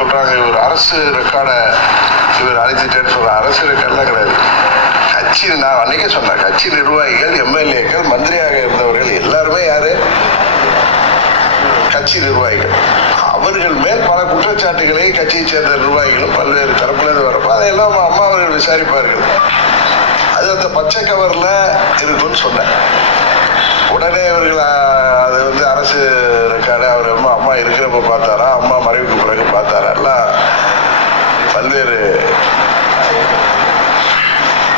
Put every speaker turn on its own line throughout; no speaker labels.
சொல்றாங்க இவர் அரசு ரெக்கார்டை இவர் அழைத்துட்டேன்னு சொல்ற அரசு ரெக்கார்ட்லாம் கிடையாது. கட்சி நான் அன்னைக்கே சொன்னேன் கட்சி நிர்வாகிகள் எம்எல்ஏக்கள் மந்திரியாக இருந்தவர்கள் எல்லாருமே யாரு? கட்சி நிர்வாகிகள். அவர்கள் மேல் பல குற்றச்சாட்டுகளை கட்சியை சேர்ந்த நிர்வாகிகளும் பல்வேறு தரப்புலேருந்து வரப்போ அதையெல்லாம் அம்மா அவர்கள் விசாரிப்பார்கள். அது அந்த பச்சை கவரில் இருக்கும்னு சொன்னேன் உடனே இவர்கள் அது வந்து அரசு ரெக்கார்டு அவர் அம்மா அம்மா இருக்கிறப்ப பார்த்தாரா? அம்மா மறைவுக்கு பார்த்தாரெல்லாம் பல்வேறு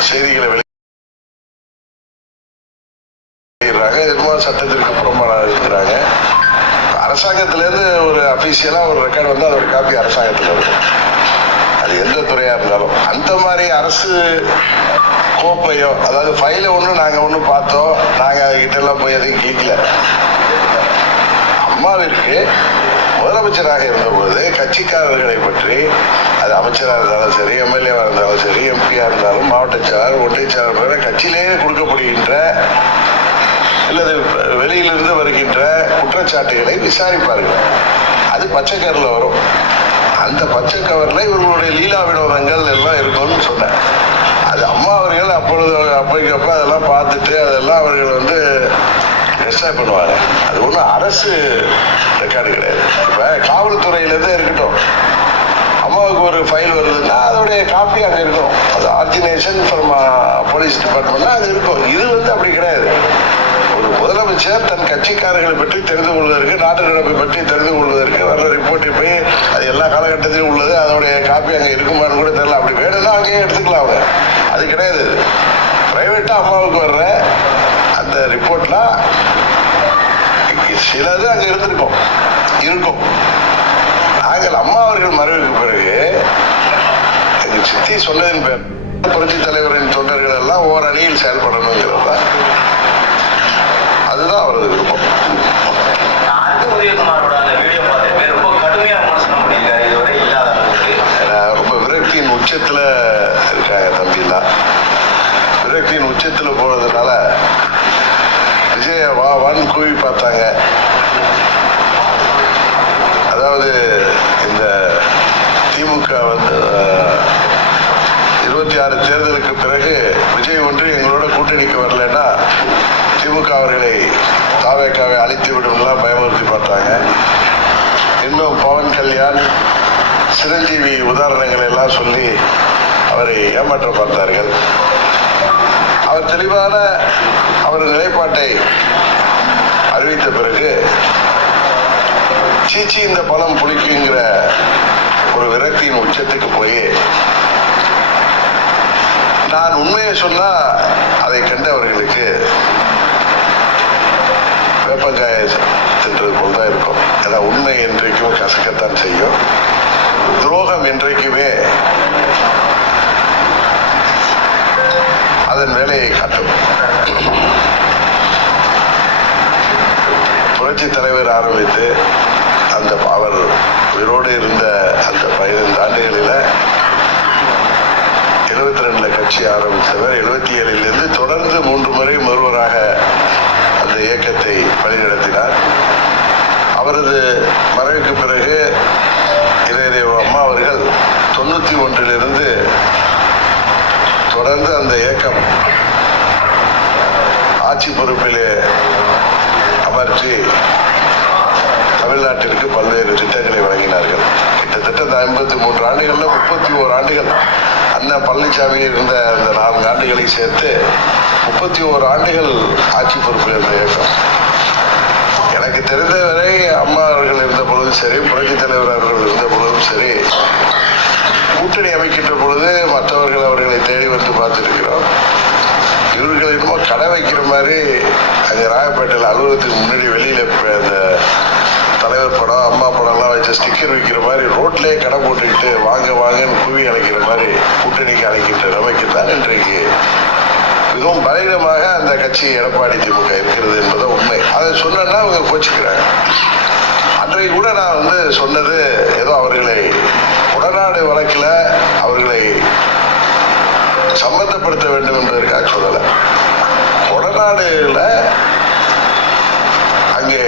செய்திகளை வெளியிடுறாங்க என்னமோ சட்டத்திற்கு புறம்பான இருக்கிறாங்க அரசாங்கத்திலேருந்து ஒரு அஃபீஷியலாக ஒரு ரெக்கார்டு வந்து அதோட காப்பி அரசாங்கத்தில் இருக்கும் அது எந்த துறையாக இருந்தாலும். அந்த மாதிரி அரசு கோப்பையோ அதாவது ஃபைலை ஒன்று நாங்கள் ஒன்று பார்த்தோம். நாங்கள் அதுக்கிட்ட எல்லாம் போய் எதையும் கிளிக்கல அம்மாவிற்கு முதலமைச்சராக இருந்தபோது கட்சிக்காரர்களை பற்றி அது அமைச்சராக இருந்தாலும் சரி எம்எல்ஏவாக இருந்தாலும் சரி எம்பியாக இருந்தாலும் மாவட்ட செயலாளர் ஒன்றிய செயலாளர் கட்சியிலேயே கொடுக்கப்படுகின்ற அல்லது வெளியிலிருந்து வருகின்ற குற்றச்சாட்டுகளை விசாரிப்பார்கள். அது பச்சை கவரில் வரும். அந்த பச்சை கவரில் இவர்களுடைய லீலா வினோதங்கள் எல்லாம் இருக்கும்னு சொன்னேன் அது அம்மா அவர்கள் அப்பொழுது அப்போக்கப்ப அதெல்லாம் பார்த்துட்டு அதெல்லாம் அவர்கள் வந்து டிஸ்ட்ராய் பண்ணுவாங்க அது ஒன்றும் அரசு ரெக்கார்டு கிடையாது. இப்போ காவல்துறையிலேருந்து இருக்கட்டும். அம்மாவுக்கு ஒரு ஃபைல் வருதுன்னா அதோடைய காப்பி அங்கே இருக்கும். அது ஆர்ஜினேஷன் ஃப்ரம் போலீஸ் டிபார்ட்மெண்ட்னா அது இருக்கும். இது வந்து அப்படி கிடையாது. ஒரு முதலமைச்சர் தன் கட்சிக்காரர்களை பற்றி தெரிந்து கொள்வதற்கு நாட்டு நடப்பை பற்றி தெரிந்து கொள்வதற்கு வர்ற ரிப்போர்ட்டை போய் அது எல்லா காலகட்டத்திலும் உள்ளது அதோடைய காப்பி அங்கே இருக்குமான்னு கூட தெரியல. அப்படி வேணும்னா அங்கேயே எடுத்துக்கலாம் அவங்க. அது கிடையாது. பிரைவேட்டாக அம்மாவுக்கு வர்ற அந்த ரிப்போர்ட்லாம் சிலது அங்கே இருந்திருக்கும். இருக்கும். நாங்கள் அம்மா அவர்கள் மறைவுக்கு பிறகு எங்கள் சித்தி சொன்னதின் பேர் புரட்சி தலைவரின் தொண்டர்கள் எல்லாம் ஓர் அணியில் தான் அதுதான் அவரது விருப்பம்
அன்பு உதயகுமாரோட அந்த வீடியோ பார்த்துட்டு ரொம்ப கடுமையா விமர்சனம் பண்ணியிருக்காரு இதுவரை இல்லாத அளவுக்கு
ஏன்னா ரொம்ப விரக்தியின் உச்சத்தில் இருக்காங்க தம்பிலாம் விரக்தியின் உச்சத்தில் போனதுனால விஜய வா வான்னு கூவி பார்த்தாங்க அதாவது இந்த திமுக வந்து இருபத்தி ஆறு தேர்தலுக்கு பிறகு விஜய் ஒன்று எங்களோட கூட்டணிக்கு வரலன்னா திமுக அவர்களை தாவேக்காவை அழித்து விடும்லாம் பயமுறுத்தி பார்த்தாங்க. இன்னும் பவன் கல்யாண் சிரஞ்சீவி உதாரணங்களை எல்லாம் சொல்லி அவரை ஏமாற்ற பார்த்தார்கள். அவர் தெளிவான அவர் நிலைப்பாட்டை அறிவித்த பிறகு சீச்சி இந்த பழம் புளிக்குங்கிற ஒரு விரக்தியின் உச்சத்துக்கு போய் சொன்னால் சொன்னா அதை கண்டவர்களுக்கு வேப்பங்காய தின்றது போல் தான் இருக்கும். ஏன்னா உண்மை என்றைக்கும் கசக்கத்தான் செய்யும். துரோகம் என்றைக்குமே அதன் வேலையை காட்டும். புரட்சி தலைவர் ஆரம்பித்து அந்த அவர் உயிரோடு இருந்த அந்த பதினைந்து ஆண்டுகளில் கட்சி ஆரம்பித்தவர். எழுபத்தி ஏழிலிருந்து தொடர்ந்து மூன்று முறை முதல்வராக அந்த இயக்கத்தை வழிநடத்தினார் அவரது மறைவுக்கு பிறகு இளையதேவ அம்மா அவர்கள் தொண்ணூற்றி ஒன்றிலிருந்து தொடர்ந்து அந்த இயக்கம் ஆட்சி பொறுப்பிலே அமர்த்தி தமிழ்நாட்டிற்கு பல்வேறு திட்டங்களை வழங்கினார்கள். கிட்டத்தட்ட இந்த ஐம்பத்தி மூன்று ஆண்டுகளில் முப்பத்தி ஓர் ஆண்டுகள் அண்ணன் பழனிசாமி இருந்த அந்த நான்கு ஆண்டுகளை சேர்த்து முப்பத்தி ஓரு ஆண்டுகள் ஆட்சி பொறுப்பில் இருந்த இயக்கம். எனக்கு தெரிந்தவரை அம்மா அவர்கள் இருந்த பொழுதும் சரி புரட்சி தலைவர் அவர்கள் இருந்த பொழுதும் சரி கூட்டணி அமைக்கின்ற பொழுது மற்றவர்கள் அவர்களை தேடி வந்து பார்த்துருக்கிறோம். இவர்கள் என்னமோ கடை வைக்கிற மாதிரி அங்கே ராயப்பேட்டையில் அலுவலகத்துக்கு முன்னாடி வெளியில் அந்த தலைவர் படம் அம்மா படம்லாம் வச்ச ஸ்டிக்கர் வைக்கிற மாதிரி ரோட்லேயே கடை போட்டுக்கிட்டு வாங்க வாங்கன்னு கூட்டணிக்கு அழைக்கின்ற நிலைமைக்கு தான் இன்றைக்கு மிகவும் பலவீனமாக அந்த கட்சி எடப்பாடி திமுக இருக்கிறது என்பது உண்மை. அதை சொன்னா அவங்க கோச்சிக்கிறாங்க. அன்றைக்கு கூட நான் வந்து சொன்னது ஏதோ அவர்களை உடநாடு வழக்கில் அவர்களை சம்பந்தப்படுத்த வேண்டும் என்பதற்காக சொல்லலை. உடநாடுல அங்கே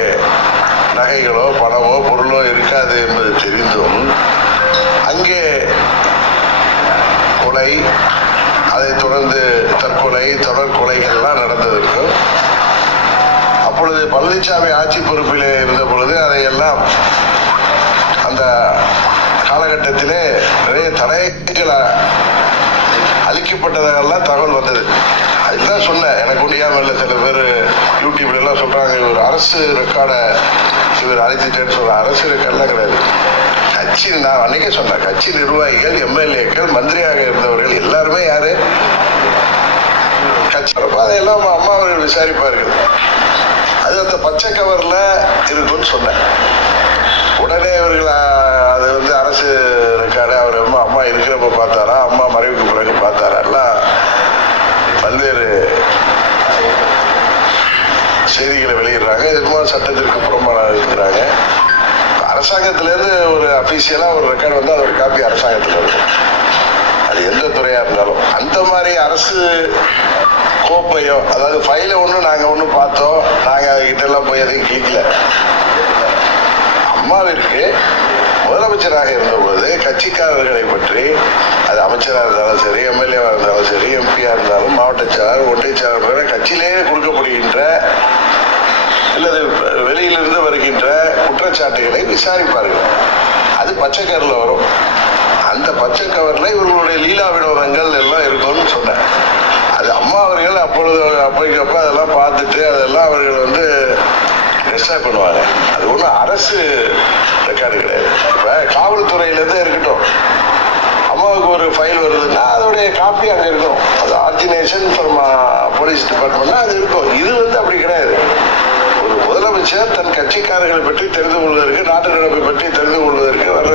நகைகளோ பணமோ பொருளோ இருக்காது என்பது தெரிந்தும் அங்கே கொலை அதை தொடர்ந்து தற்கொலை தொடர் கொலைகள்லாம் நடந்ததற்கு அப்பொழுது பழனிசாமி ஆட்சி பொறுப்பில் இருந்த பொழுது அதையெல்லாம் அந்த காலகட்டத்திலே நிறைய தடைகளை அழிக்கப்பட்டதெல்லாம் தகவல் வந்தது. அதுதான் சொன்னேன். எனக்கு முடியாம இல்லை. சில பேர் யூடியூப்ல எல்லாம் சொல்றாங்க இவர் அரசு ரெக்கார்டை இவர் அழிச்சிட்டேன்னு சொல்ற அரசு ரெக்கார்ட்லாம் கிடையாது. கட்சி நான் அன்னைக்கே சொன்னேன். கட்சி நிர்வாகிகள் எம்எல்ஏக்கள் மந்திரியாக இருந்தவர்கள் எல்லாருமே யாரு? கட்சி அதையெல்லாம் அம்மா அவர்கள் விசாரிப்பார்கள். அது அந்த பச்சை கவர்ல இருக்கும்னு சொன்னேன். உடனே இவர்கள் அது வந்து அரசு ரெக்கார்டு அவர் அம்மா அம்மா இருக்கிறப்ப பார்த்தாரா? அம்மா மறைவுக்கு பிறகு பார்த்தாரா எல்லாம் பல்வேறு செய்திகளை வெளியிடுறாங்க சட்டத்திற்கு புறம்பான இருக்கிறாங்க. அரசாங்கத்திலேருந்து ஒரு அபிஷியலாக ஒரு ரெக்கார்டு வந்து அதோட காப்பி அரசாங்கத்தில் இருக்கும் அது எந்த துறையாக இருந்தாலும். அந்த மாதிரி அரசு கோப்பையோ அதாவது ஃபைலை ஒன்றும் நாங்கள் ஒன்றும் பார்த்தோம். நாங்கள் அதுக்கிட்டெல்லாம் போய் எதையும் கேட்கல. அம்மாவிற்கு முதலமைச்சராக இருந்தபோது கட்சிக்காரர்களை பற்றி அது அமைச்சராக இருந்தாலும் சரி எம்எல்ஏவாக இருந்தாலும் சரி எம்பியாக இருந்தாலும் மாவட்ட செயலாளர் ஒன்றிய செயலாளர் கட்சியிலேயே கொடுக்கப்படுகின்ற அல்லது வெளியிலிருந்து வருகின்ற குற்றச்சாட்டுகளை விசாரிப்பார்கள். அது பச்சை கவரில் வரும். அந்த பச்சை கவரில் இவர்களுடைய லீலா வினோதங்கள் எல்லாம் இருக்கும்னு சொன்னேன் அது அம்மா அவர்கள் அப்பொழுது அப்பைக்கப்ப அதெல்லாம் பார்த்துட்டு அதெல்லாம் அவர்கள் வந்து டிஸ்டர்ப் பண்ணுவாங்க. அது ஒன்றும் அரசு ரெக்கார்டு கிடையாது. இப்போ காவல்துறையிலேருந்து இருக்கட்டும். அம்மாவுக்கு ஒரு ஃபைல் வருதுன்னா அதோடைய காப்பி அங்கே இருக்கும். அது ஆர்டினேஷன் ஃப்ரம் போலீஸ் டிபார்ட்மெண்ட்னா அது இருக்கும். இது வந்து அப்படி கிடையாது. முதலமைச்சர் தன் கட்சிக்காரர்களை பற்றி தெரிந்து கொள்வதற்கு நாட்டு நடப்பை பற்றி தெரிந்து கொள்வதற்கு வர்ற